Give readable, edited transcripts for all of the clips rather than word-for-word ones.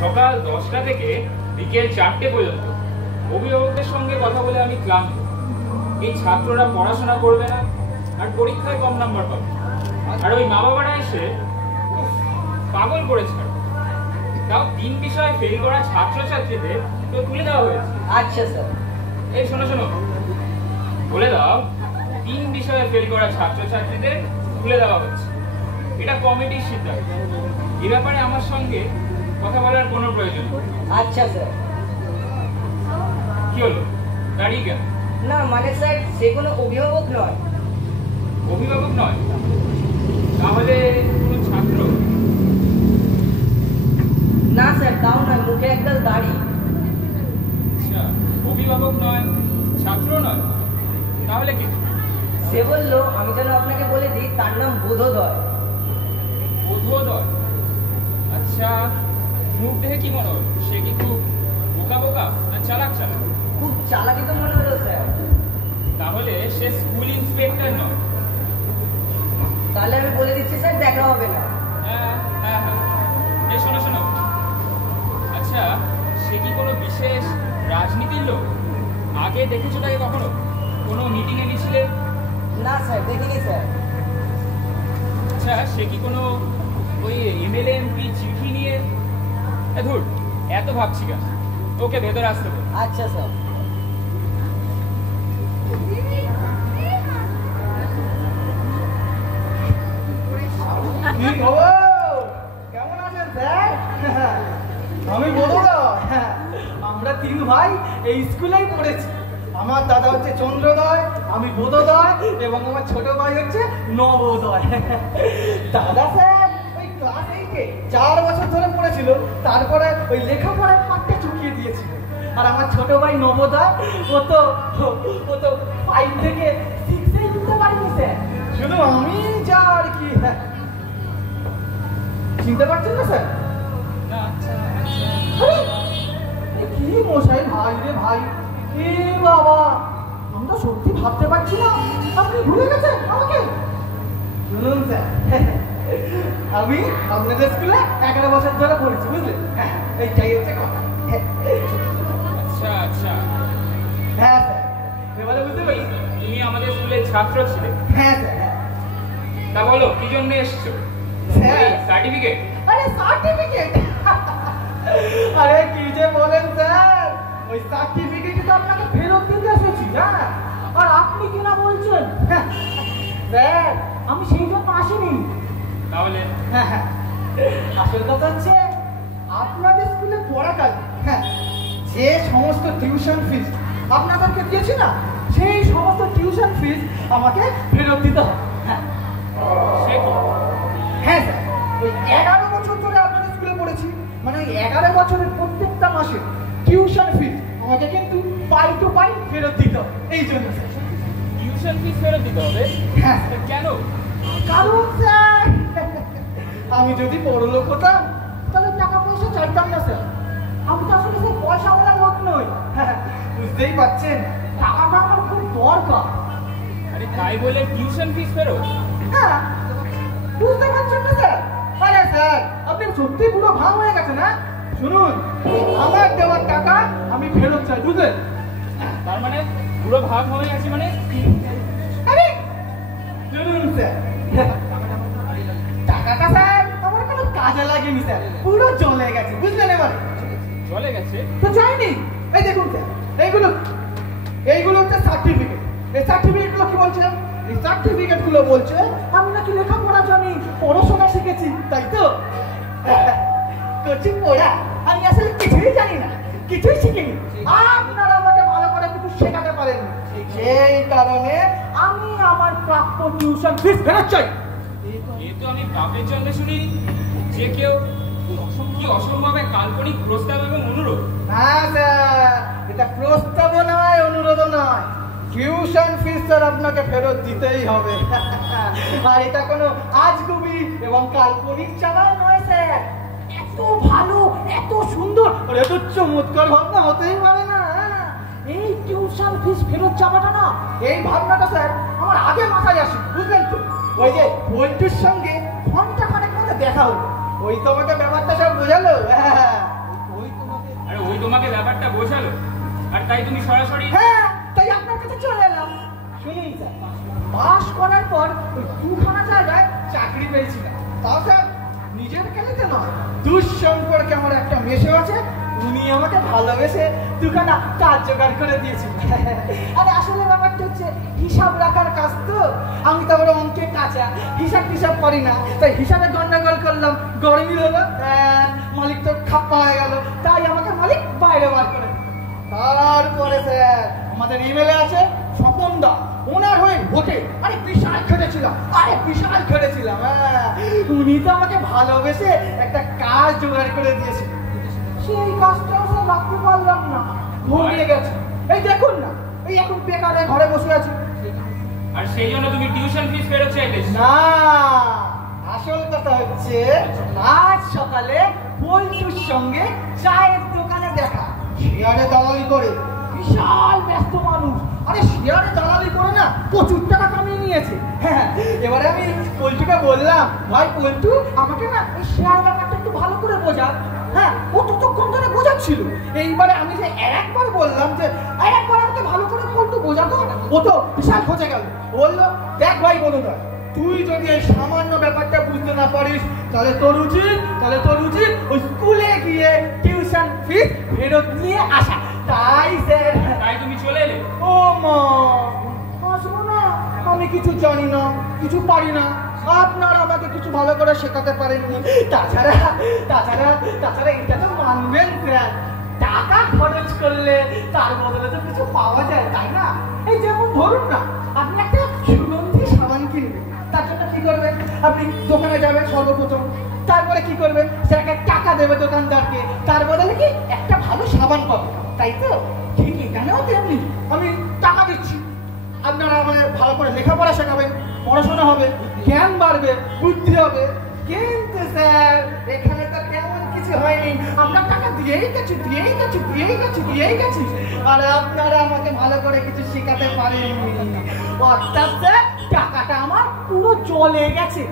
সকাল 10টা থেকে বিকেল 4টে পর্যন্ত অভিভাবকদের সঙ্গে কথা বলে আমি ক্লান্ত। এই ছাত্ররা পড়াশোনা করবে না আর পরীক্ষায় কম নাম্বার পাবে, আর ওই মা বাবারা এসে পাগল করেছে। তাও 3 বিষয়ে ফেল করা ছাত্রছাত্রীদের তো তুলে দেওয়া হয়েছে। আচ্ছা স্যার। এই শোনো বলে দাও, 3 বিষয়ে ফেল করা ছাত্রছাত্রীদের তুলে দেওয়া হচ্ছে। এটা কমিটির সিদ্ধান্ত। এই ব্যাপারে আমার সঙ্গে কথা বলার কোনো প্রয়োজন নেই। আচ্ছা স্যার। কি হলো, দাঁড়িয়ে কেন? না মানে স্যার, সে কোনো অভিভাবক নয়। অভিভাবক নয়? তাহলে কোনো ছাত্র? না স্যার, তাও নয়, মুখে একদল দাড়ি। আচ্ছা, অভিভাবক নয়, ছাত্র নয়, তাহলে কি? সে বললো আমি যেন আপনাকে বলে দিই, তার নাম বোধোদয়। বোধোদয়? আচ্ছা, মুখ দেখে কি মনে হলো? সে কি খুব বোকা বোকা না চালাক? খুব চালাকি তো মনে হলো স্যার। তাহলে সে স্কুল ইন্সপেক্টর নয়? তাহলে আমি বলে দিচ্ছি স্যার, দেখা হবে না। হ্যাঁ। এই শোনো, আচ্ছা, সে কি কোনো বিশেষ রাজনীতির লোক? আগে দেখেছো তাকে কখনো কোনো মিটিংয়ে মিছিলে? না স্যার, দেখিনি স্যার। আচ্ছা, সে কি কোনো ওই এমএলএ এমপি চিঠি নিয়ে? ধুর, এত ভাবছি কেন? ওকে ভেতরে আসতে বল। আচ্ছা স্যার। কেমন আছেন স্যার? আমি বোধোদয়। আমরা 3 ভাই এই স্কুলেই পড়েছি। আমার দাদা হচ্ছে চন্দ্রোদয়, আমি বোধোদয়, এবং আমার ছোট ভাই হচ্ছে নবোদয়। দাদা স্যার ওই ক্লাস 8-এ 4 বছর ধরে পড়েছিল, তারপরে ওই লেখাপড়ায় পাঠটা চুকিয়ে দিয়েছিল। আর আমার ছোট ভাই নবোদয়, ও তো 5 থেকে 6-এই উঠতে পারিনি স্যার। শুধু আমি যা আর কি। চিনতে পারছেন না স্যার? না। আচ্ছা, কি মশাই, ভাই রে ভাই, এ বাবা, আমরা সত্যি ভাবতে পারছি না আপনি ভুলে গেছেন আমাকে। শুনুন স্যার, আমি আপনাদের স্কুলে 11 বছর ধরে পড়েছি, বুঝলেন? এইটাই হচ্ছে কথা। আচ্ছা। হ্যাঁ স্যার, এবারে বুঝতে পারি তুমি আমাদের স্কুলের ছাত্র ছিলে? হ্যাঁ স্যার। তা বলো, কি জন্য এসছো? সার্টিফিকেট? আরে সার্টিফিকেট? আরে কি যে বলেন স্যার, ওই সার্টিফিকেট তো আপনাকে ফেরত দিতে এসেছি। হ্যাঁ, আর আপনি কি না বলছেন? স্যার, আমি সেই জন্য আসিনি। তাহলে? আসল কথা হচ্ছে, আপনাদের স্কুলে পড়াকাল যে সমস্ত টিউশন ফিস আপনাদেরকে দিয়েছি না, সেই সমস্ত টিউশন ফিস আমাকে ফেরত দিতে হবে। হ্যাঁ স্যার, ওই 11 বছর ধরে আপনাদের স্কুলে পড়েছি, মানে ওই 11 বছরের প্রত্যেকটা মাসে টিউশন ফিস আমাকে কিন্তু পাই টু পাই ফেরত দিতে হবে। এই জন্য স্যার। টিউশন ফিস ফেরত দিতে হবে? হ্যাঁ। কেন? কারণ স্যার, আমি যদি বড়লোক হতাম তাহলে টাকা পয়সা চাইতাম না স্যার। আমি তো আসলে সেই পয়সাওয়ালা লোক নই। বুঝতেই পারছেন, টাকাটা আমার খুব দরকার। আরে তাই বলে টিউশন ফিস ফেরত? হ্যাঁ, বুঝতে পারছেন না স্যার? আরে স্যার, আপনি সত্যি পুরো ভাঙ হয়ে গেছেন। না শুনুন, আমার দেওয়ার টাকা আমি ফেরত চাই, বুঝলেন? তার মানে পুরো ভাগ হয়ে গেছে মানে? আরে শুনুন স্যার, টাকাটা স্যার আমার কোনো কাজে লাগেনি স্যার, পুরো জলে গেছে, বুঝলেন? এবারে চলে গেছে তো যায়নি। এই দেখুন স্যার, এইগুলো হচ্ছে সার্টিফিকেট। এই সার্টিফিকেট গুলো কি বলছে? এই সার্টিফিকেট গুলো বলছে আমি নাকি লেখাপড়া জানি, পড়াশোনা শিখেছি, তাই তো? কোচিং পড়া আমি আসলে কিছুই জানি না, কিছুই শিখিনি। আপনারা আমাকে ভালো করে কিছু শেখাতে পারেননি, সেই কারণে আমি আমার প্রাপ্য টিউশন ফিস ফেরত চাই। এ তো আমি বাপের জন্য শুনি যে কেউ কি অসম্ভবে কাল্পনিক প্রস্তাব এবং অনুরোধ। হ্যাঁ স্যার, এটা প্রস্তাব নয়, অনুরোধ নয়, টিউশন ফিস স্যার আপনাকে ফেরত দিতেই হবে। আর এটা কোনো আজগুবি এবং কাল্পনিক চাওয়া নয় স্যার, এত ভালো, এত সুন্দর আর এত চমৎকার ভাবনা হতেই পারে না। এই টিউশন ফিস ফেরত চাওয়াটা না, এই ভাবনাটা স্যার আমার আগে মাথায় আসে, বুঝলেন তো? ওই যে বল্টুর সঙ্গে ঘন্টা খানেক মধ্যে দেখা হলো, ওই তোমাকে ব্যাপারটা সব বোঝালো। আরে ওই তোমাকে ব্যাপারটা বোঝালো আর তাই তুমি সরাসরি হ্যাঁ, তাই আপনার কাছে চলে এলাম। শুনুন স্যার, পাস করার পর ওই দুখানা জায়গায় চাকরি পেয়েছিলাম। তাও স্যার নিজের খেলেতে নয়, দুঃসম্পর্কে আমার একটা মেশো আছে, উনি আমাকে ভালোবেসে দুখানা কাজ জোগাড় করে দিয়েছিল। আরে আসলে ব্যাপারটা হচ্ছে হিসাব রাখার কাজ তো, আমি তো আবার অঙ্কে কাঁচা, হিসাব টিসাব করি না, তাই হিসাবে গন্ডগোল করলাম, গরমিল হলো, মালিক তো খাপ্পা হয়ে গেল, তাই আমাকে মালিক বাইরে বার করে দিল। তারপরে স্যার আমাদের ইমেলে আছে স্বপন দা, ওনার হয়ে ভোটে আরে বিশাল খেটেছিলাম, হ্যাঁ, উনি তো আমাকে ভালোবেসে একটা কাজ জোগাড় করে দিয়েছিল। সেই কাজটাও স্যার রাখতে পারলাম না, ঘুমিয়ে গেছে। এই দেখুন না, এই এখন বেকারে ঘরে বসে আছি। আর সেই জন্য তুমি টিউশন ফিস ফেরত চাইলে? না, আসল কথা হচ্ছে আজ সকালে বন্ধুর সঙ্গে চায়ের দোকানে দেখা, শেয়ারে দালালি করে, বিশাল ব্যস্ত মানুষ, আরে শেয়ারে দালালি করে না প্রচুর টাকা কামিয়ে নিয়েছে। হ্যাঁ, এবারে আমি পল্টুকে বললাম, ভাই পল্টু আমাকে না এই শেয়ার ব্যাপারটা একটু ভালো করে বোঝা। হ্যাঁ, ও ততক্ষণ ধরে বোঝাচ্ছিল। এইবারে আমি যে একবার বললাম যে একবার আমাকে ভালো করে পল্টু বোঝাতো, ও তো বিশাল খোঁজে গেল। বললো, দেখ ভাই বন্ধুরা, তুই যদি এই সামান্য ব্যাপারটা বুঝতে না পারিস তাহলে তোর উচিত ওই স্কুলে গিয়ে টিউশন ফিস ফেরত নিয়ে আসা। তাই স্যার, তাই তুমি চলে এলে? ও মা, আসবো না, আমি কিছু জানি না, কিছু পারি না, আপনারা আমাকে কিছু ভালো করে শেখাতে পারেননি। তাছাড়া এটা তো মানবেন স্যার, টাকা খরচ করলে তার বদলে তো কিছু পাওয়া যায়, তাই না? এই যেমন ধরুন না, আপনি একটা সুগন্ধি সাবান কিনবেন, তার জন্য কি করবেন? আপনি দোকানে যাবেন সর্বপ্রথম, তারপরে কি করবেন? সেটাকে টাকা দেবে দোকানদারকে, তার বদলে কি একটা ভালো সাবান পাবে, তাই তো? ঠিক এখানেও তেমনি, আমি টাকা দিচ্ছি, আপনারা আমাদের ভালো করে লেখাপড়া শেখাবেন, পড়াশোনা হবে, জ্ঞান বাড়বে, বুদ্ধি হবে। কিন্তু স্যার এখানে তো তেমন কিছু হয়নি, আমরা টাকা দিয়েই গেছি, আর আপনারা আমাকে ভালো করে কিছু শেখাতে পারেননি। অর্থাৎ স্যার টাকাটা আমার পুরো চলে গেছে,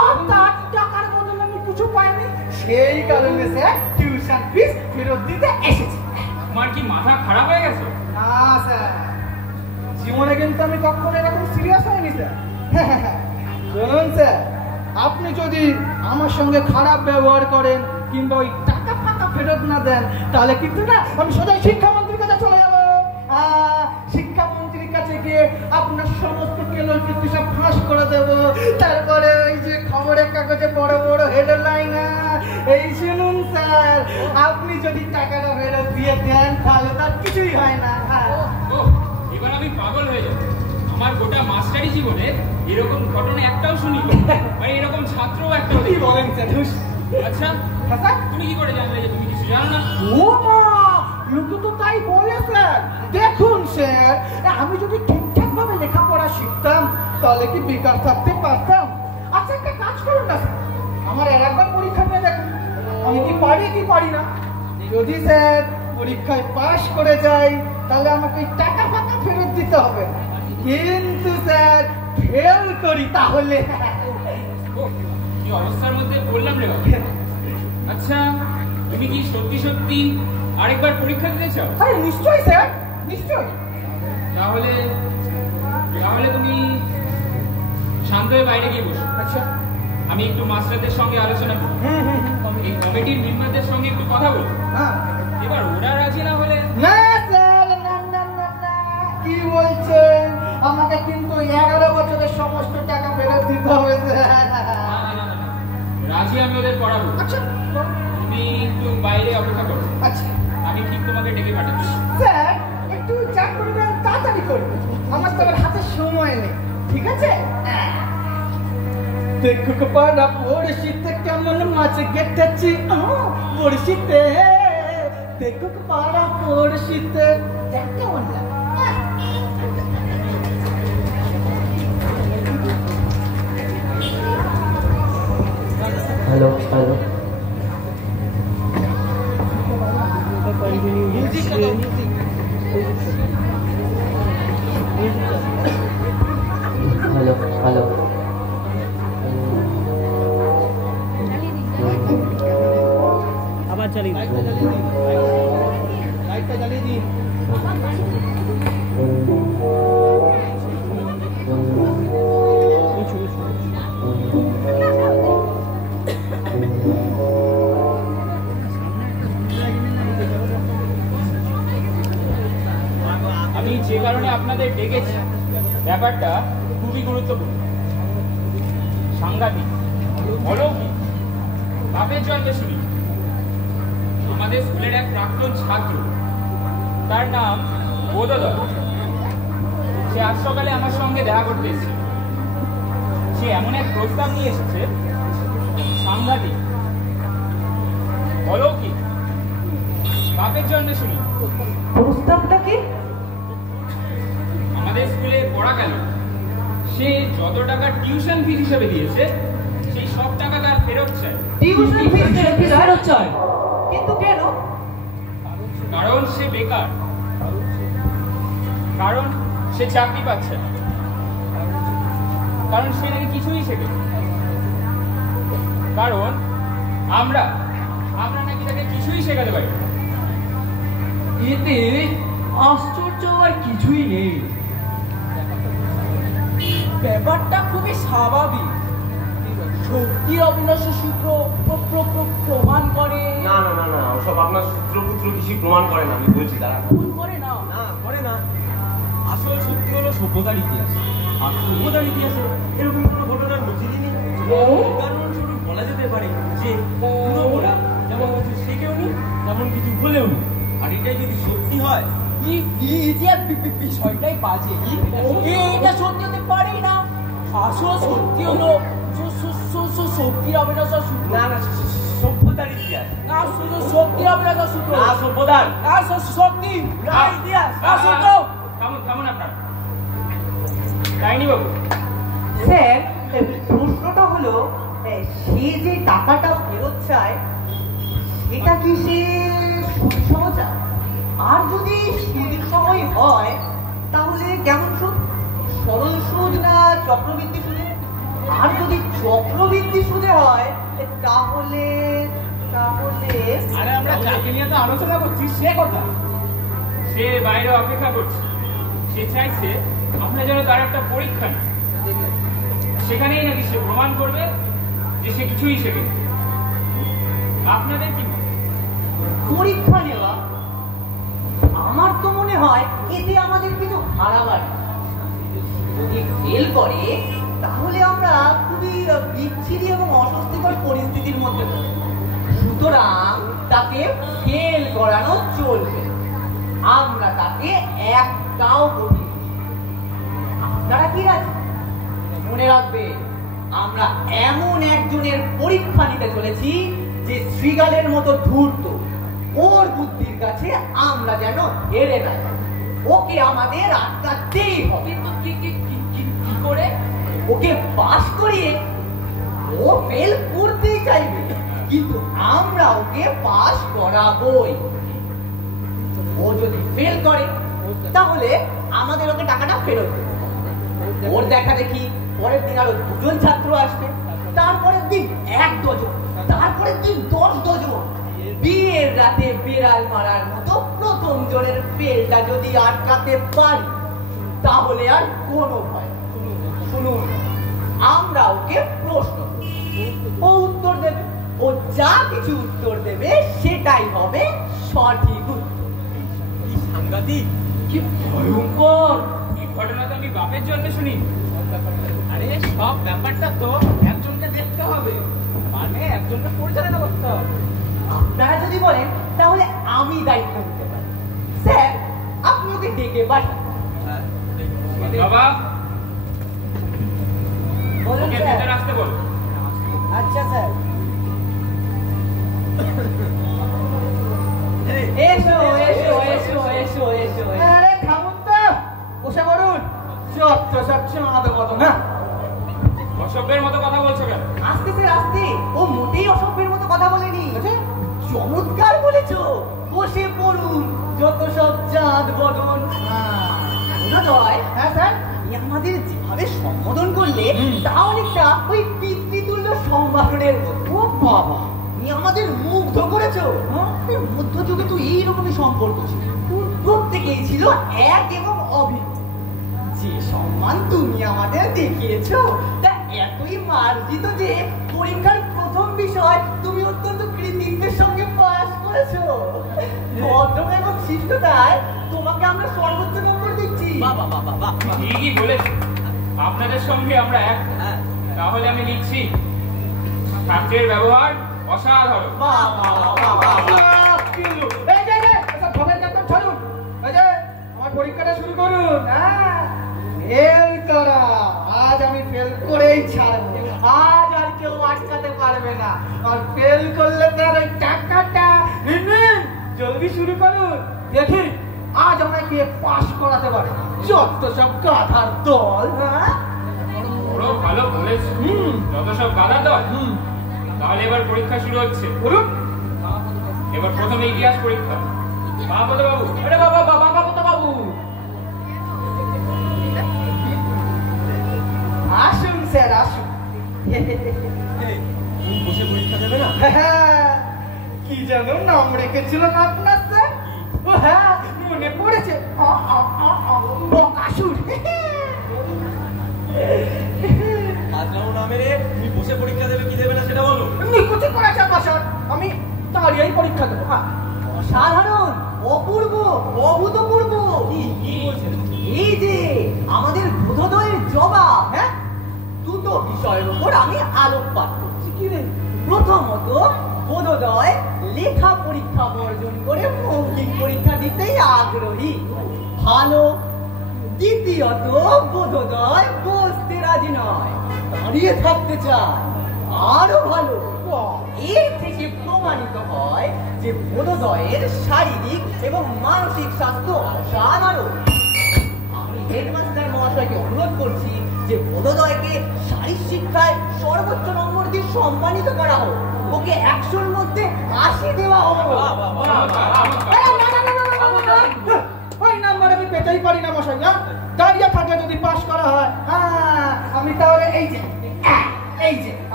আর তার টাকার বদলে আমি কিছু পাইনি। সেই কারণে স্যার টিউশন ফিস ফেরত দিতে এসেছি। তোমার কি মাথা খারাপ হয়ে গেছে? না স্যার, জীবনে কিন্তু আমি কখনো এরকম সিরিয়াস হয়নি স্যার। শুনুন স্যার, আপনি যদি আমার সঙ্গে খারাপ ব্যবহার করেন কিংবা ওই টাকা ফাঁকা ফেরত না দেন, তাহলে কিন্তু না আমি সোজাই শিক্ষামন্ত্রীর কাছে চলে যাবো। শিক্ষামন্ত্রীর কাছে গিয়ে আপনার সমস্ত কেলোর কিন্তু সব ফাঁস করে দেবো। তারপরে ওই যে খবরের কাগজে বড় বড় হেডলাইন, এই শুনুন স্যার, আপনি যদি টাকাটা ফেরত দিয়ে দেন তাহলে তার কিছুই হয় না। এবার আমি পাগল হয়ে যাবো। আমার গোটা মাস্টারি জীবনে এরকম ঘটনা একটাও শুনি, মানে এরকম ছাত্রও একটা বলেন স্যার। আচ্ছা, তুমি কি করে জানলে যে তুমি কিছু জানো না? ও মা, লোকে তো তাই বলে স্যার। দেখুন স্যার, আমি যদি ঠিকঠাক ভাবে লেখাপড়া শিখতাম তাহলে কি বেকার থাকতে পারতাম? আচ্ছা, একটা কাজ করুন না স্যার, আমার একবার পরীক্ষা দিয়ে দেখুন আমি কি পারি কি পারি না। যদি স্যার পরীক্ষায় পাশ করে যাই তাহলে আমাকে টাকা ফাঁকা ফেরত দিতে হবে, কিন্তু স্যার ফেল করি তাহলে কি অবস্থার মধ্যে বললাম রে বাবা। আচ্ছা, তুমি কি সত্যি আরেকবার পরীক্ষা দিতে চাও? আরে নিশ্চয়ই স্যার, নিশ্চয়ই। তাহলে তুমি শান্ত হয়ে বাইরে গিয়ে বসো। আচ্ছা, আমি একটু মাস্টারদের সঙ্গে আলোচনা করব, এই কমিটির মেম্বারদের সঙ্গে একটু কথা বলবো। হ্যাঁ, এবার ওরা রাজি না হলে? না স্যার, না, কি বলছেন? আমাকে কিন্তু 11 বছরের সমস্ত টাকা ফেরত দিতে হবে স্যার। না, রাজি আমি ওদের করাবো। আচ্ছা, তুমি একটু বাইরে অপেক্ষা করো, আচ্ছা আমি ঠিক তোমাকে ডেকে পাঠাচ্ছি। স্যার, একটু যা করবেন তাড়াতাড়ি করবেন, আমার তো হাতে সময় নেই, ঠিক আছে? দেখো পাড়া পড়শিতে কেমন মাছ গেটেছি, পড়শিতে দেখো পাড়া পড়শিতে কেমন লাগে। হ্যালো হ্যালো আবার চালিয়ে দিন। আমি যে কারণে আপনাদের ডেকেছি ব্যাপারটা খুবই গুরুত্বপূর্ণ, সাংঘাতিক, অলৌকিক, বাপের জন্মে শুনি। আমাদের স্কুলের এক প্রাক্তন ছাত্র, তার নাম বোধোদয়। সে আজ সকালে আমার সঙ্গে দেখা করতে এসেছে। সে এমন এক প্রস্তাব নিয়ে এসেছে, সাংঘাতিক, অলৌকিক, বাপের জন্মে শুনি। প্রস্তাবটা কি? আমাদের স্কুলে পড়া গেল সে যত টাকা টিউশন ফি হিসেবে দিয়েছে সেই সব টাকা তার ফেরত চায়। টিউশন ফিস ফেরত চায়? কিন্তু কেন? কারণ সে বেকার, কারণ সে চাকরি পাচ্ছে না, কারণ সে নাকি কিছুই শেখে, কারণ আমরা নাকি তাকে কিছুই শেখাতে পারি। এতে আশ্চর্য আর কিছুই নেই। ব্যাপারটা খুবই স্বাভাবিক। শক্তি অবিনাশী সূত্র প্রমাণ করে না না না না, ওসব আপনার সূত্রপুত্র কিছু প্রমাণ করে না। আমি বলছি দাঁড়া, ভুল করে না। না করে না। আসল সত্যি হলো সভ্যতার ইতিহাস। আর সভ্যতার ইতিহাসে এরকম কোনো ঘটনার নজিরই নেই। উদাহরণস্বরূপ বলা যেতে পারে যে পুরো বলা যেমন কিছু শেখেও নি, তেমন কিছু বলেও নি। আর এটাই যদি সত্যি হয়, বিষয়টাই বাজে। এটা সত্যি হতে পারেই না। আসল সত্যি হলো শক্তি অবিনাশী সূত্র। না না, সভ্যতার ইতিহাস না, শুধু শক্তি অবিনাশী সূত্র না, সভ্যতার না, শক্তি না, ইতিহাস না, সূত্র। থামুন আপনার তাইনি বাবু। স্যার, প্রশ্নটা হলো সে যে টাকাটা ফেরত চায় সেটা কি সে সুদ সহ চায়? আর যদি সুদের সময় হয় তাহলে কেমন সুদ? সরল সুদ না চক্রবৃদ্ধি সুদে? আর যদি চক্রবৃদ্ধি সুদে হয় তাহলে আরে আমরা যাকে নিয়ে তো আলোচনা করছি সে কথা। সে বাইরে অপেক্ষা করছে। সে চাইছে আমরা যেন তার একটা পরীক্ষা নিই, সেখানেই নাকি সে প্রমাণ করবে যে সে কিছুই শেখে। আপনাদের কি মত? পরীক্ষা নেওয়া? আমার তো মনে হয় এতে আমাদের কিছু হারাবার। যদি ফেল করে তাহলে আমরা খুবই বিচ্ছিরি এবং অস্বস্তিকর পরিস্থিতির মধ্যে পড়ব। সুতরাং তাকে ফেল করানো চলবে। আমরা তাকে একটাও বলি। আপনারা কি রাজি? মনে রাখবে, আমরা এমন একজনের পরীক্ষা নিতে চলেছি যে শ্রীগালের মতো ধূর্ত। ওর বুদ্ধির কাছে আমরা যেন হেরে না যাই। ওকে আমাদের আটকাতেই হবে। কিন্তু কি করে? ওকে পাস করিয়ে। ও ফেল করতেই চাইবে, কিন্তু আমরা ওকে পাস করাবোই। ও যদি ফেল করে তাহলে আমাদের ওকে টাকাটা ফেরত দেবে। ওর দেখা দেখি পরের দিন আরো 2 জন ছাত্র আসবে, তারপরের দিন 1 ডজন, তারপরের দিন 10 ডজন। বিয়ের রাতে বিড়াল মারার মতো প্রথম জনের ফেলটা যদি আটকাতে পারি তাহলে আর কোনো ভয়। শুনুন, আমরা ওকে প্রশ্ন করব, ও উত্তর দেবে। ও যা কিছু উত্তর দেবে সেটাই হবে সঠিক উত্তর। কি সাংঘাতিক, কি ভয়ঙ্কর! এই ঘটনা তো আমি বাপের জন্মে শুনি। আরে সব ব্যাপারটা তো একজনকে দেখতে হবে, মানে একজনকে পরিচালনা করতে হবে। আপনারা যদি বলেন তাহলে আমি দায়িত্ব নিতে পারি। স্যার, আপনি ওকে ডেকে পাঠান। বাবা, বলুন ওকে স্যার। ভেতরে আসতে বল। আচ্ছা স্যার। এসো এসো এসো এসো এসো। আরে থামুন তো, বসে পড়ুন। চত্ব সচ্ছ আমাদের কত না। অসভ্যের মতো কথা বলছো কেন? আস্তে স্যার আস্তে। ও মোটেই অসভ্যের মতো কথা বলেনি। চমৎকার বলেছো। বসে পড়ুন, যত সব চাঁদ বদন। বোধোদয়, হ্যাঁ স্যার। আমাদের যেভাবে সম্বোধন করলে তা অনেকটা ওই পিতৃতুল্য সম্ভাষণের মতো। ও বাবা, তুমি আমাদের মুগ্ধ করেছো। মধ্যযুগে তো এইরকমই সম্পর্ক ছিল। এই ছিল এক এবং অভিন্ন। যে সম্মান তুমি আমাদের দেখিয়েছো তা এতই মার্জিত যে পরীক্ষার প্রথম বিষয় তুমি অত্যন্ত কৃতিত্বের সঙ্গে পাস করেছো। ভদ্র এবং শিষ্টতায় তোমাকে আমরা সর্বোচ্চ নম্বর দিচ্ছি। ঠিকই বলেছি, আপনাদের সঙ্গে আমরা এক। তাহলে আমি লিখছি, ছাত্রের ব্যবহার অসাধারণ। আমার পরীক্ষাটা শুরু করুন। ফেল করা, আজ আমি ফেল করেই ছাড়বো। আজ আর কেউ আটকাতে পারবে না। আর ফেল করলে তার ওই টাকাটা জলদি শুরু করুন। দেখি আজ আমাকে পাস করাতে পারে যত সব গাধার দল। বড় ভালো বলেছে, যত সব গাধা দল। তাহলে এবার পরীক্ষা শুরু হচ্ছে। বলুন। এবার প্রথমে ইতিহাস পরীক্ষা। মাহবুব বাবু, আরে বাবা বাবু, আসুন স্যার আসুন। বসে পরীক্ষা দেবে না? কি যেন নাম রেখেছিলেন আপনার স্যার? ও হ্যাঁ, মনে পড়েছে, বকাসুর। আজরাও নামে রে, তুমি বসে পরীক্ষা দেবে কি দেবে না সেটা বলো। নিকুচি করেছে বাসার, আমি দাঁড়িয়েই পরীক্ষা দেবো। সাধারণ, অপূর্ব, অভূতপূর্ব। কি বলছেন? এই যে আমাদের বোধোদয়ের জবাব, হ্যাঁ, দুটো বিষয়ের উপর আমি আলোকপাত করছি। কি রে? প্রথমত বোধোদয় লেখা পরীক্ষা বর্জন করে মৌখিক পরীক্ষা দিতেই আগ্রহী, ভালো। দ্বিতীয়ত বোধোদয় বসতে রাজি নয়, দাঁড়িয়ে থাকতে চায়, আরো ভালো। এর থেকে প্রমাণিত হয় যে বোধোদয়ের শারীরিক এবং মানসিক স্বাস্থ্য অসাধারণ। আমি হেডমাস্টার মহাশয়কে অনুরোধ করছি যে বোধোদয়কে শারীরিক শিক্ষায় সর্বোচ্চ নম্বর দিয়ে সম্মানিত করা হোক, ওকে 100-র মধ্যে 80 দেওয়া হোক। ওই নাম্বার আমি পেতেই পারি না মশাই। দাঁড়িয়ে থাকে যদি পাস করা হয়। হ্যাঁ, আমি তাহলে এই যে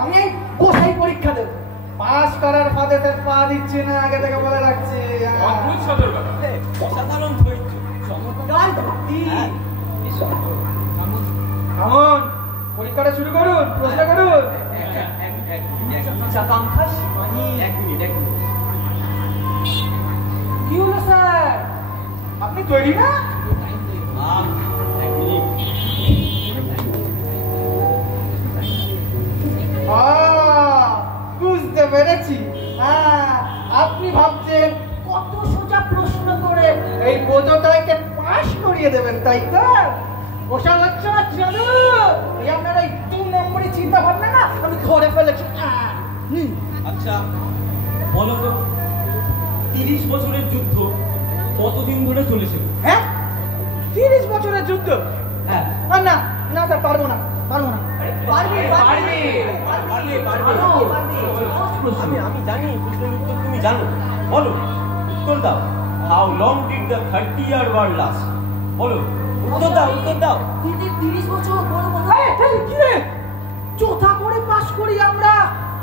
আমি বসেই পরীক্ষা দেব। পাস করার ফাঁদে পা দিচ্ছি না, আগে থেকে বলে রাখছি। অদ্ভুত সতর্কতা। অসাধারণ ধৈর্য। চমৎকার ভক্তি। আমন, পরীক্ষাটা শুরু করুন, প্রশ্ন করুন। উচ্চাকাঙ্ক্ষা সীমাহীন। এক মিনিট। কি হলো স্যার, আপনি তৈরি না? এক মিনিট। বুঝতে পেরেছি। আপনি ভাবছেন কত সোজা প্রশ্ন করে এই বোধোদয়কে পাস করিয়ে দেবেন, তাই তো? ওসব হচ্ছে না, চলো এই আপনার এই 2 নম্বরের চিন্তা ভাবনা না আমি ধরে ফেলেছি। আচ্ছা বলো তো, 30 বছরের যুদ্ধ কতদিন ধরে চলেছিল? হ্যাঁ, 30 বছরের যুদ্ধ? হ্যাঁ। না না স্যার, পারবো না। আমি জানি প্রশ্নের উত্তর তুমি জানো, বলো উত্তর দাও। How long did the 30-year war last? বলো, উত্তর দাও। 30 বছর বড় বড়। কি রে, চোথা করে পাস করি আমরা,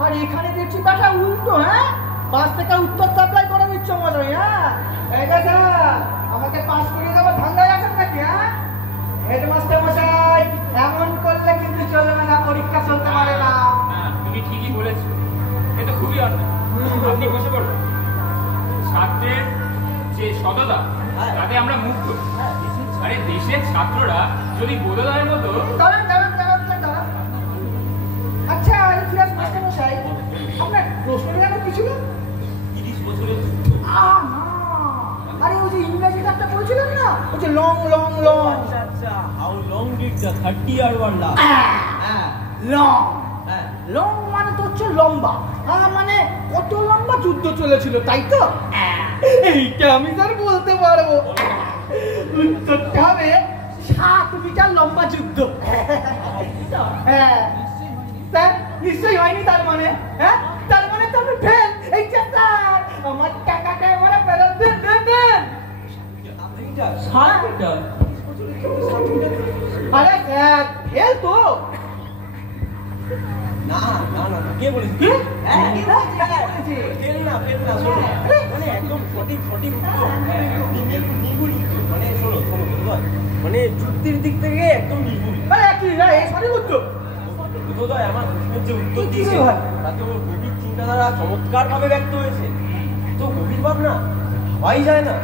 আর এখানে দেখছি ব্যাটা উল্টো। হ্যাঁ, পাস থেকে উত্তর সাপ্লাই করে দিচ্ছ মনে হয়। এটা স্যার আমাকে পাস করিয়ে দেবো ধান্দায় আছেন নাকি? হেডমাস্টার মশাই, এমন করলে কিন্তু চলবে না, পরীক্ষা চলতে পারে না। তুমি ঠিকই বলেছো, এটা খুবই অন্যায়। আপনি বসে পড়ুন। ছাত্রের যে সততা, তাতে আমরা মুগ্ধ। আরে দেশের ছাত্ররা যদি বোধোদয়ের মতো। দাঁড়ান। আচ্ছা ইতিহাস মাস্টার মশাই, আপনার প্রশ্নটা কি ছিল? 30 বছরের যুদ্ধ। আরে ওই যে ইংরেজিটা একটা বলছিলেন না, ওই যে লং। আচ্ছা, how long did the 30-year war last? Long মানে তো হচ্ছে লম্বা, মানে কত লম্বা যুদ্ধ চলেছিল, তাই তো? এইটা আমি স্যার বলতে পারবো। উত্তরটা হবে 7 মিটার লম্বা যুদ্ধ। হ্যাঁ স্যার, নিশ্চয়ই হয়নি। তার মানে তো আমি ফেল। এই যে স্যার, আমার টাকাটা এবারে ফেরত দেন। 7 মিটার? আরে স্যার, ফেল তো। না, কে বলেছে? কি? ফেল না, শোনো। মানে একদম সঠিক উত্তর, নির্ভুল উত্তর। মানে শোনো বোধোদয়, মানে যুক্তির দিক থেকে একদম নির্ভুল। সঠিক উত্তর। বোধোদয় আমার প্রশ্নের যে উত্তর কি দিয়েছে হয়? তাতে ওর গভীর চিন্তাধারা চমৎকার ভাবে ব্যক্ত হয়েছে। তো গভীর ভাবনা ভাবাই যায় না।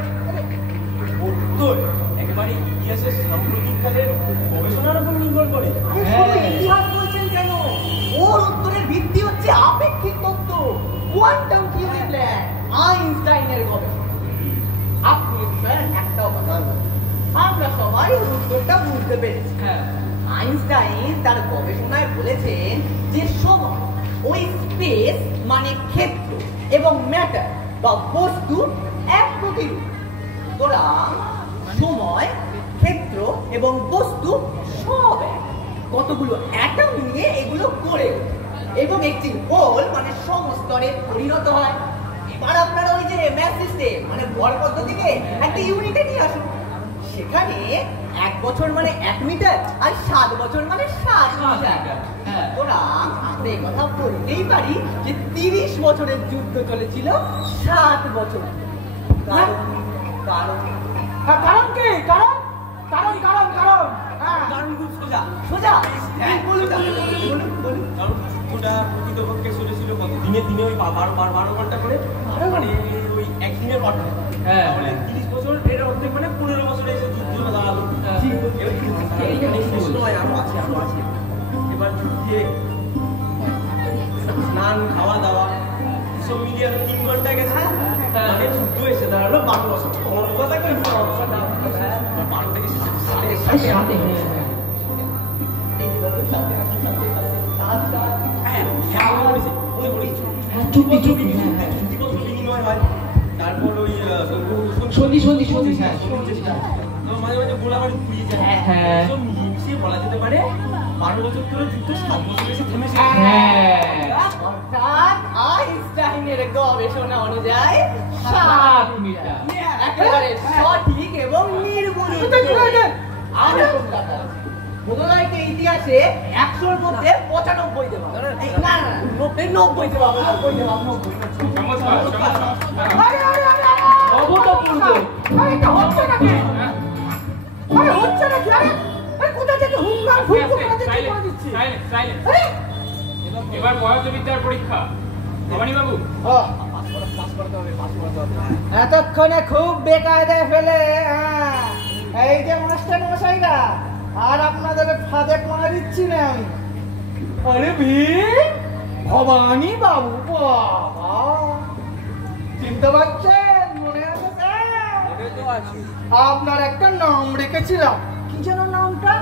ওর উত্তর একেবারে ইতিহাসের সাম্প্রতিক কালের গবেষণার উপর নির্ভর করে। শুধু ইতিহাস বলছেন কেন? ওর উত্তরের ভিত্তি হচ্ছে আপেক্ষিক তত্ত্ব, কোয়ান্টাম থিওরি, আইনস্টাইনের গবেষণা। আপনি এ বিষয়ে একটাও কথা বলবেন, আমরা সবাই ওর উত্তরটা বুঝতে পেরেছি। আইনস্টাইন তার গবেষণায় বলেছেন যে সময় ওই স্পেস মানে ক্ষেত্র এবং ম্যাটার বা বস্তু এক প্রতিরূপ। সুতরাং সময়, ক্ষেত্র এবং বস্তু সব এক। কতগুলো অ্যাটম নিয়ে এগুলো গড়ে ওঠে এবং একটি হোল মানে সমস্তরে পরিণত হয়। এবার আপনারা ওই যে ম্যাথ সিস্টেম মানে ভর পদ্ধতিকে একটা ইউনিটে নিয়ে আসুন। সেখানে 1 বছর মানে 1 মিটার আর 7 বছর মানে 7 মিটার। সুতরাং আমরা এই কথা বলতেই পারি যে 30 বছরের যুদ্ধ চলেছিল 7 বছর। কারণ কি? কারণ কারণ খুব সোজা। সোজা বলুন। কারণ যুদ্ধটা প্রকৃতপক্ষে চলেছিল কত দিনে ওই 12 ঘন্টা করে, মানে ওই একদিনের ঘটনা। মানে 30 বছর এর অর্ধেক মানে 15 বছরে এসে যুদ্ধ দাঁড়ালো। এইখানে শেষ নয়, আরো আছে। এবার যুদ্ধে স্নান, খাওয়া দাওয়া সব মিলিয়ে আরো 3 ঘন্টা গেছে। মানে যুদ্ধ এসে দাঁড়ালো 12 বছর। তোমার কথা কই 12 থেকে তারপর ওই সন্ধি মাঝে মাঝে গোলাবাড়ি ফুরিয়ে যায়। সব মিশিয়ে বলা যেতে পারে 12 বছর ধরে যুদ্ধ 7 বছর এসে থেমেছে। অর্থাৎ আইনস্টাইনের গবেষণা অনুযায়ী 7 মিটার একেবারে সঠিক এবং নির্ভুল। বোধহয়কে ইতিহাসে 100-র মধ্যে 95 দেওয়া। না 90 দেওয়া। অভূতপূর্ব। এটা হচ্ছে নাকি? কোথা থেকে হুঙ্গার দিচ্ছি? এবার পদার্থবিদ্যার পরীক্ষা। ভবানী বাবু, এতক্ষণে খুব বেকায়দায় ফেলে এই যে মাস্টার মশাইরা আর আপনাদের ফাঁদে পা দিচ্ছি না আমি। আরে ভবানী বাবু, বাবা চিনতে পারছেন? মনে আছে স্যার? আপনার একটা নাম রেখেছিলাম, কি যেন নামটা?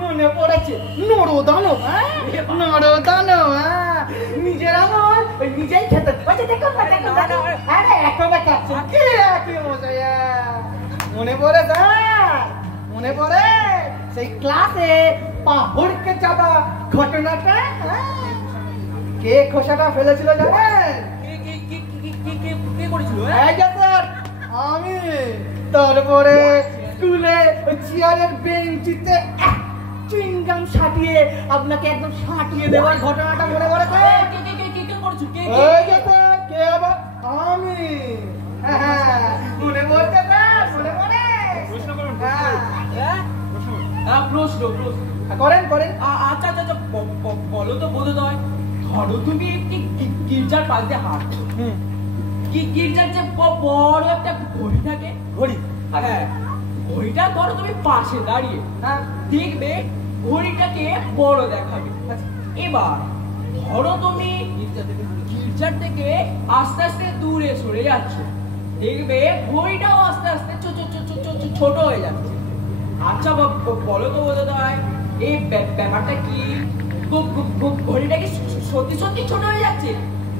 মনে পড়েছে, নরদানব। নরদানব নিজের আঙুল নিজেই খেতে। আরে এখনো কাছে মনে পড়ে স্যার? মনে পড়ে সেই ক্লাসে পা ভরকে যাওয়া ঘটনাটা? কে খোসাটা ফেলেছিল জানেন? কে করেছিল? আমি। তারপরে স্কুলে চেয়ারের বেঞ্চিতে চুইংগাম সাটিয়ে আপনাকে একদম সাটিয়ে দেওয়ার ঘটনাটা মনে পড়ে? কে আবার? আমি। মনে পড়ছে স্যার? মনে পড়ে? প্রশ্ন করুন। করেন। আচ্ছা বলো তো বোধোদয়, ধরো তুমি একটি গির্জার পাশ দিয়ে হাঁটছো। গির্জার যে বড় একটা ঘড়ি থাকে, হ্যাঁ, ঘড়িটা ধরো তুমি পাশে দাঁড়িয়ে দেখবে ঘড়িটাকে বড় দেখাবে। এবার ধরো তুমি গির্জার থেকে আস্তে আস্তে দূরে সরে যাচ্ছ, দেখবে ঘড়িটাও আস্তে আস্তে ছোট হয়ে যাচ্ছে। আচ্ছা বলো তো বোধোদয়, এই ব্যাপারটা কি? ঘড়িটা কি সত্যি ছোট হয়ে যাচ্ছে,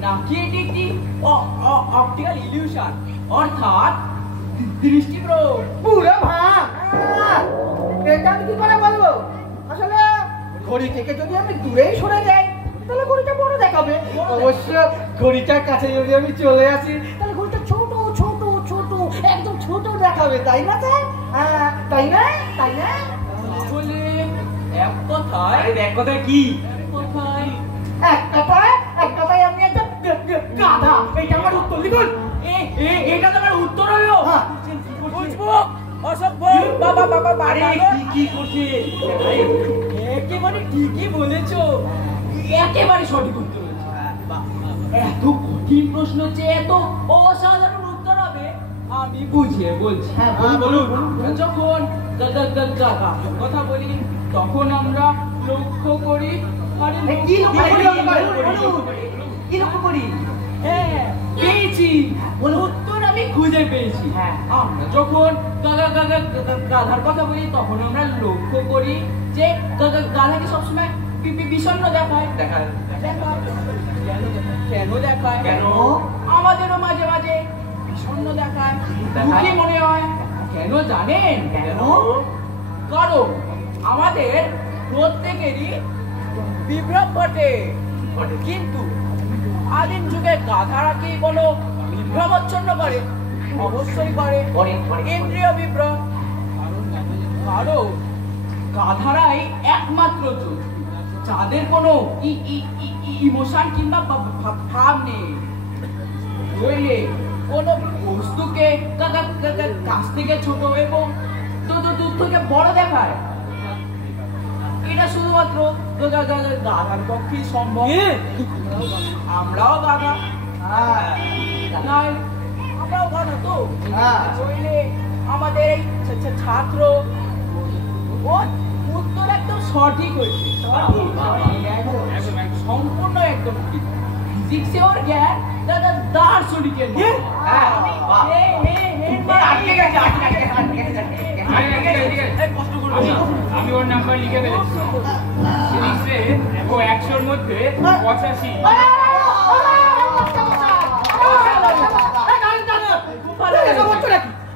নাকি এটি একটি অপটিক্যাল ইলিউশন, অর্থাৎ দৃষ্টিভ্রম? পুরো ভাগ। এটা আমি কি করে বলবো? আসলে ঘড়ি থেকে যদি আমি দূরেই সরে যাই তাহলে ঘড়িটা বড় দেখাবে। অবশ্য ঘড়িটার কাছে যদি আমি চলে আসি তাহলে ঘড়িটা ছোট একদম ছোট দেখাবে, তাই না স্যার? তাই না? তাহলে এক কথায় কি? এক কথায় আমি একটা গাধা, এইটা আমার উত্তর লিখুন। এটা তোমার উত্তর হলো? হ্যাঁ। বুঝবো অসভ্য বাবা বাবা বাড়ি কি করছে? একেবারে ঠিকই বলেছো, একেবারে সঠিক উত্তর হয়েছে। এত কঠিন প্রশ্ন যে এত অসাধারণ উত্তর হবে আমি বুঝিয়ে বলছি। হ্যাঁ, বলুন। যখন কথা বলি তখন আমরা লক্ষ্য করি। আরে কি লক্ষ্য করি? কি লক্ষ্য করি? হ্যাঁ, পেয়েছি। উত্তর আমি খুঁজে পেয়েছি। হ্যাঁ। আমরা যখন গাধার কথা বলি তখন আমরা লক্ষ্য করি যে গাধাকে সবসময় বিষণ্ণ দেখায়। কেন দেখায়? কেন? আমাদেরও মাঝে মাঝে বিষণ্ণ দেখায়, দুঃখী মনে হয়। কেন জানেন? কেন? কারণ আমাদের প্রত্যেকেরই বিভ্রম ঘটে। কিন্তু আদিম যুগে গাধারা কি কোনো বিভ্রমাচ্ছন্ন করে? অবশ্যই করে। ইন্দ্রিয় বিভ্রম। কারণ গাধারাই একমাত্র জন্তু যাদের কোনো ইমোশন কিংবা ভাব নেই। নইলে কোনো বস্তুকে কাছ থেকে ছোট এবং দূর থেকে বড় দেখায়। এটা শুধুমাত্র গাধার পক্ষেই সম্ভব। আমরাও গাধা, আমরাও গাধা তো। নইলে আমাদের এই ছাত্র উত্তর একদম সঠিক হয়েছে। সম্পূর্ণ একদম ঠিক। ফিজিক্সে ওর জ্ঞান দার্শনিকের মতো। আমি ওর নাম্বার লিখে ফেলেছি। ফিজিক্সে ও 100-র মধ্যে 85।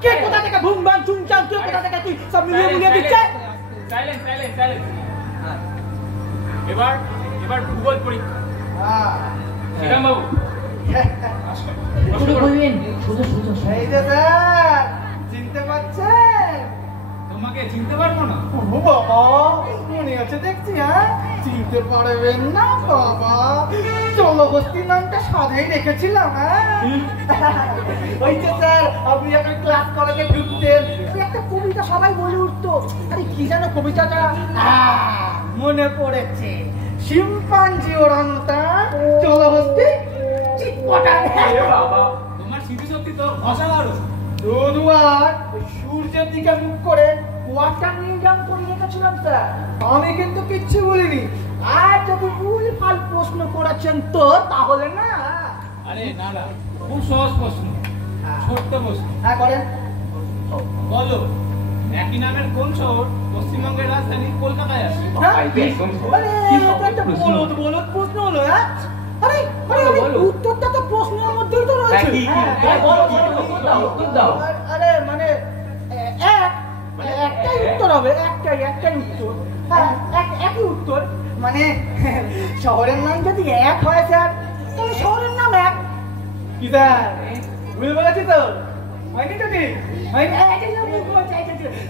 কে কোথা থেকে ভুম বাম চুম চাম তুই কোথা থেকে তুই সব মিলিয়ে দিচ্ছে? সাইলেন্স। এবার ভূগোল পরীক্ষা। শ্রীরাম বাবু বলবেন শুধু এই যে স্যার, চিনতে পারছেন? তোমাকে চিনতে পারবো না? ও বাবা, মনে আছে দেখছি। হ্যাঁ, চিনতে পারবেন না বাবা? জলহস্তি নামটা সাধাই রেখেছিলাম। ওই যে স্যার, আপনি এখন ক্লাস করাতে ঢুকতেন, ওই একটা কবিতা সবাই বলে উঠতো। আরে কি যেন কবিতাটা? মনে পড়েছে, শিম্পাঞ্জি ওরাংটা জলহস্তি চিৎপটা। বাবা, তোমার স্মৃতিশক্তি তো অসাধারণ। রোদুয়ার ওই সূর্যের দিকে মুখ করে কোয়ার্টার নিউজাম করে রেখেছিলাম স্যার। আমি কিন্তু কিচ্ছু বলিনি। আর যদি ভুলভাল প্রশ্ন করেছেন তো তাহলে না। আরে না, খুব সহজ প্রশ্ন, ছোট্ট প্রশ্ন। হ্যাঁ, করেন। বলো, একই নামের কোন শহর পশ্চিমবঙ্গের রাজধানী কলকাতায় আছে? আরে এটা একটা বলদ প্রশ্ন হলো। হ্যাঁ, আরে উত্তরটা তো প্রশ্নের মধ্যেই তো রয়েছে। আরে মানে একটাই উত্তর হবে, একটাই উত্তর। হ্যাঁ, একই উত্তর। মানে শহরের নাম যদি এক হয় স্যার, তাহলে শহরের নাম এক। কি স্যার, ভুল বলেছি তো? হয়নি তো? ঠিক হয়নি?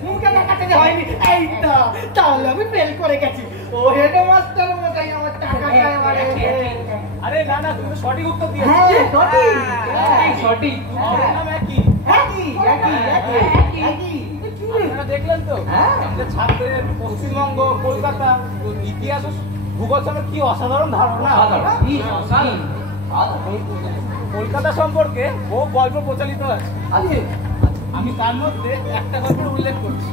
মুখে দেখাতে হয়নি। এই তো, তাহলে আমি ফেল করে গেছি। ও হেডমাস্টার মশাই আমার টাকা খায়। আরে না, তুমি সঠিক উত্তর দিয়েছো। হ্যাঁ, সঠিক। আপনারা দেখলেন তো আমাদের ছাত্রদের পশ্চিমবঙ্গ, কলকাতা, ইতিহাস, ভূগোল সম্পর্কে কি অসাধারণ ধারণা। কলকাতা সম্পর্কে বহু গল্প প্রচলিত আছে। আমি তার মধ্যে একটা গল্পের উল্লেখ করছি,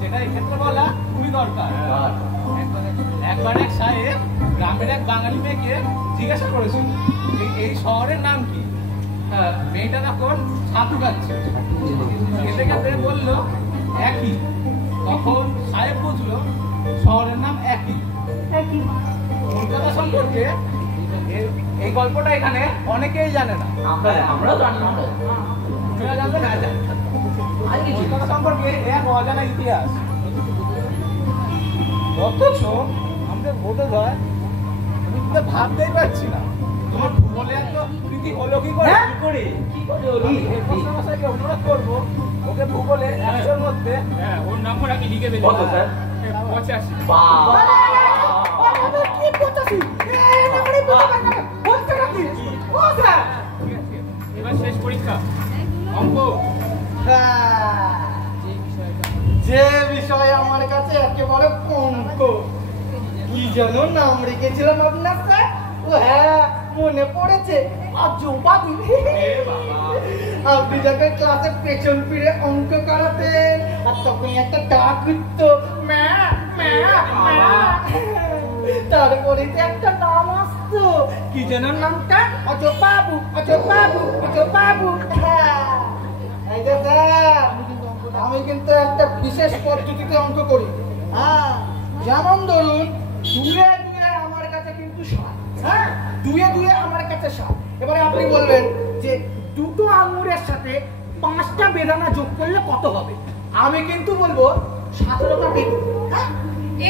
যেটা এক্ষেত্রে বলা খুবই দরকার। একবার এক সাহেব গ্রামের এক বাঙালি মেয়েকে জিজ্ঞাসা করেছিল এই শহরের নাম কি। মেয়েটা তখন ছাতু খাচ্ছে, খেতে খেতে বললো একই। তখন সাহেব বুঝলো শহরের নাম একই। কলকাতা সম্পর্কে এই গল্পটা এখানে অনেকেই জানে না। আমরাও জানি না। জানবে না, কলকাতা সম্পর্কে এক অজানা ইতিহাস। অথচ আমাদের বোধ হয় ভাবতেই পারছি না তোমার ভূগোলে এত প্রীতি হলো কি করে? মাস্টারমশাইকে অনুরোধ করবো ওকে ভূগোলে 100-র মধ্যে ওর নম্বর আমি লিখে দেবো। 85। কি 85? পরীক্ষা অঙ্ক হ্যাঁ, যে বিষয় আমার কাছে একেবারে অঙ্ক, কি যেন নাম রেখেছিলাম আপনার স্যার? ও হ্যাঁ, মনে পড়েছে, আজবাবু। আপনি যখন ক্লাসে পেছন ফিরে অঙ্ক করাতেন আর তখন একটা ডাক উঠত, ম্যা ম্যা ম্যা। তারপরে যে একটা নাম আসতো, কি যেন নামটা? অজবাবু, অজবাবু, অজবাবু। হ্যাঁ, এই যে স্যার, আমি কিন্তু একটা বিশেষ পদ্ধতিতে অঙ্ক করি। হ্যাঁ, যেমন ধরুন, দুয়ে দুয়ে আমার কাছে কিন্তু 7। হ্যাঁ, দুয়ে দুয়ে আমার কাছে 7। এবারে আপনি বলবেন যে দুটো আঙুরের সাথে 5টা বেদানা যোগ করলে কত হবে? আমি কিন্তু বলবো 17টা বেগুন। হ্যাঁ,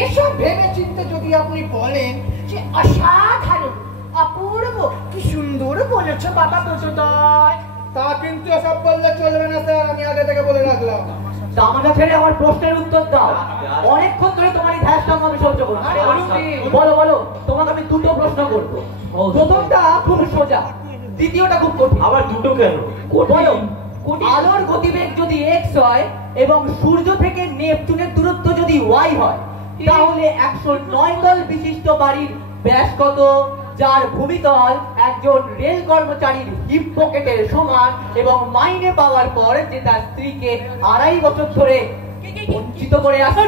এসব ভেবে চিন্তে যদি আপনি বলেন যে অসাধারণ, অপূর্ব, কি সুন্দর বলেছো বাবা বোঝোদয়, তা কিন্তু এসব বললে চলবে না স্যার, আমি আগে থেকে বলে রাখলাম। আমাকে ছেড়ে আমার প্রশ্নের উত্তর দাও। অনেকক্ষণ ধরে তোমার এই ধ্যাস সঙ্গে আমি সহ্য করছি। বলো বলো, তোমাকে আমি দুটো প্রশ্ন করবো। প্রথমটা খুব সোজা, দ্বিতীয়টা খুব কঠিন। আবার দুটো কেন? বলো, আলোর গতিবেগ যদি x হয় এবং সূর্য থেকে নেপচুনের দূরত্ব যদি y হয়, তাহলে 109 তল বিশিষ্ট বাড়ির ব্যাস কত, যার ভূমিতল একজন রেল কর্মচারীর হিপ পকেটের সমান এবং মাইনে পাওয়ার পর যে তার স্ত্রীকে 2.5 বছর ধরে বঞ্চিত করে আসছে?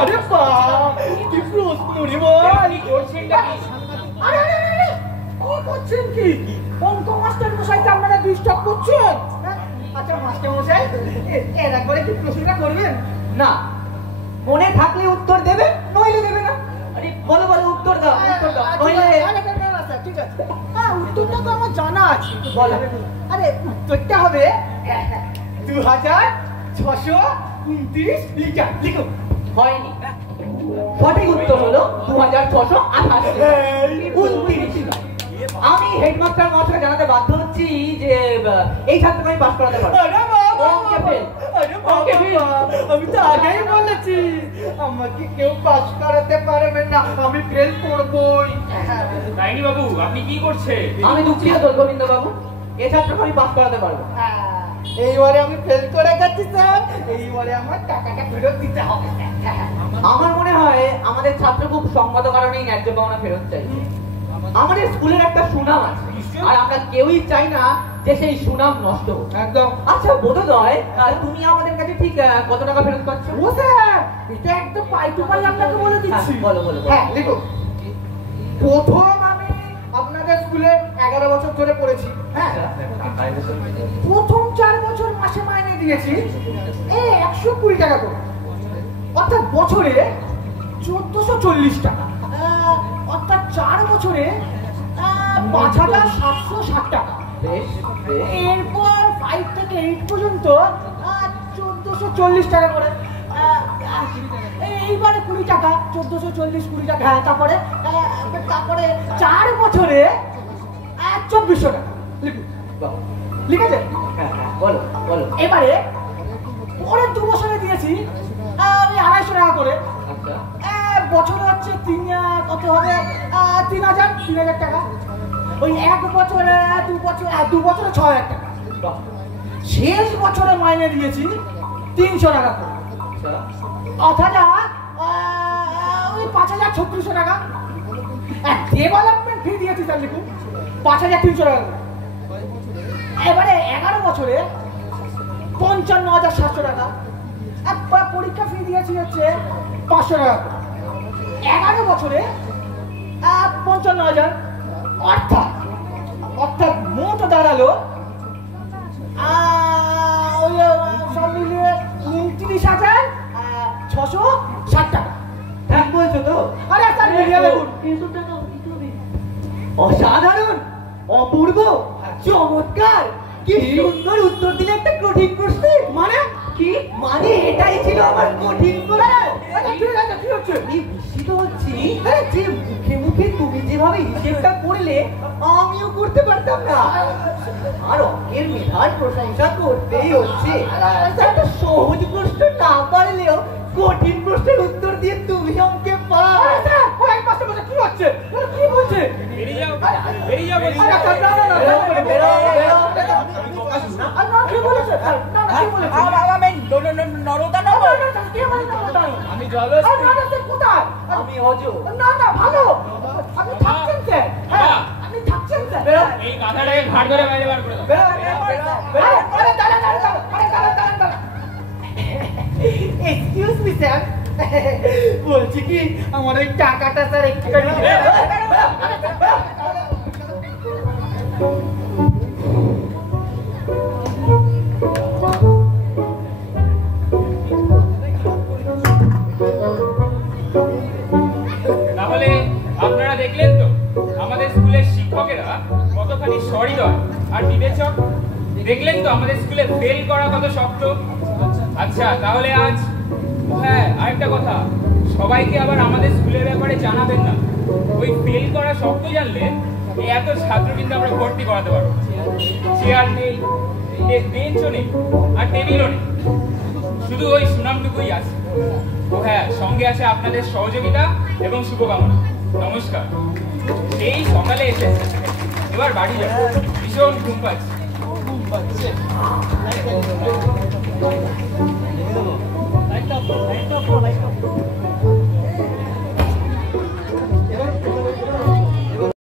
আরে বাহ, কি প্রশ্ন রে ভাই! আরে আরে আরে, কি করছেন কি? অঙ্ক মাস্টার মশাইকে আপনারা ডিস্টার্ব করছেন? হ্যাঁ? আচ্ছা মাস্টার মশাই, এরা করে কি প্রশ্নটা করবেন? না, মনে থাকলে উত্তর দেবে, নইলে দেবে না। আরে বলো বলো, উত্তর দাও, উত্তর দাও, নইলে ঠিক আছে। হ্যাঁ, উত্তরটা তো আমার জানা আছে। বলো। আরে উত্তরটা হবে 2629 লিটার। লিখুন। হয়নি। সঠিক উত্তর হলো 2628। আমি হেডমাস্টার মশাইকে জানাতে বাধ্য হচ্ছি যে এই ছাত্রকে আমি পাস করাতে পারবো। আরে বাবা, অঙ্কে fail। আরে বাবা, আমি তো আগেই বলেছি আমাকে কেউ পাস করাতে পারবে না, আমি ফেল করবই। ডাইনি বাবু আপনি কি করছেন? আমি দুঃখিত গোবিন্দ বাবু, এই ছাত্রকে আমি পাস করাতে পারবো। এইবারে আমি ফেল করে গেছি স্যার, এইবারে আমার টাকাটা ফেরত দিতে হবে। আমার মনে হয় আমাদের ছাত্র খুব সংগত কারণেই ন্যায্য পাওনা ফেরত চাইছে। আমাদের স্কুলের একটা সুনাম আছে, আর আমরা কেউই চাই না যে সেই সুনাম নষ্ট হোক। একদম। আচ্ছা বোধোদয়, তুমি আমাদের কাছে ঠিক কত টাকা ফেরত পাচ্ছ? ও স্যার, এটা একদম পাই টু পাই আপনাকে বলে দিচ্ছি। বলো বলো। হ্যাঁ, লিখো। প্রথম আমি আপনাদের স্কুলে 11 বছর ধরে পড়েছি। হ্যাঁ, প্রথম 4 বছর মাসে মাইনে দিয়েছি 120 টাকা করে, অর্থাৎ বছরে 1440 টাকা। অর্থাৎ 4 বছরে 5760 টাকা। বেশ বেশ। এরপর 5 থেকে 8 পর্যন্ত 1440 টাকা করে। এইবারে 20 টাকা, 1440 20 টাকা। হ্যাঁ, তারপরে 4 বছরে 2400 টাকা। লিখুন। লিখেছে? বলো বলো। এবারে পরের 2 বছরে দিয়েছি আমি 250 টাকা করে। আচ্ছা, বছরে হচ্ছে কত হবে? 3000 টাকা। ওই 1 বছরে 2 বছরে 6000 টাকা। শেষ বছরে মাইনে দিয়েছি 300 টাকা করে। অর্থাৎ ওই 5300 টাকা। ডেভেলপমেন্ট ফি দিয়েছি স্যার, লিখুন 5300 টাকা করে। এবারে 11 বছরে 55700 টাকা। পরীক্ষা ফি দিয়েছি হচ্ছে 500 টাকা করে। 11 বছরে 55,000। অর্থাৎ মোট দাঁড়ালো সব মিলিয়ে 29,660 টাকা। ঠিক বলছো তো? আরে স্যার, মিলিয়ে দেখুন। অসাধারণ, অপূর্ব, চমৎকার, কি সুন্দর উত্তর দিলে একটা কঠিন প্রশ্ন। মানে কি মানে? এটাই ছিল আমার কঠিন প্রশ্ন। কি হচ্ছে? আমি বিস্মিত হচ্ছি যে মুখে মুখে তুমি যেভাবে হিসেবটা করলে আমিও করতে পারতাম না। আর অঙ্কের মেধার প্রশংসা করতেই হচ্ছে। একটা সহজ প্রশ্ন না পারলেও কঠিন প্রশ্নের উত্তর দিয়ে তুমি অঙ্কে পাস। কি হচ্ছে? কি বলছে? বেরিয়ে যাও বেরিয়ে যাও আরে, না, না, না, না, বেরো, বেরো, বেরো। জলস্থ কোথায়? আমি অজ। না না ভালো, আপনি থাকছেন স্যার। হ্যাঁ, আপনি থাকছেন স্যার। এই গাধাটাকে ঘাট ধরে বাইরে বার করে দাও। এক্সকিউজ মি স্যার, বলছি কি আমার ওই টাকাটা স্যার একটুখানি তাহলে আপনারা দেখলেন তো আমাদের স্কুলের শিক্ষকেরা কতখানি সহৃদয় আর বিবেচক। দেখলেন তো আমাদের স্কুলে ফেল করা কত শক্ত। আচ্ছা তাহলে আজ, হ্যাঁ আরেকটা কথা, সবাইকে আবার আমাদের স্কুলের ব্যাপারে জানাবেন না। ওই ফেল করা শক্ত জানলে এই এত ছাত্র কিন্তু আমরা ভর্তি করাতে পারবো। চেয়ার নেই, বেঞ্চও নেই, আর টেবিলও নেই, শুধু ওই সুনামটুকুই আছে। ও হ্যাঁ, সঙ্গে আছে আপনাদের সহযোগিতা এবং শুভকামনা। নমস্কার। এই সকালে এসেছে, এবার বাড়ি যাবো, ভীষণ ঘুম পাচ্ছে।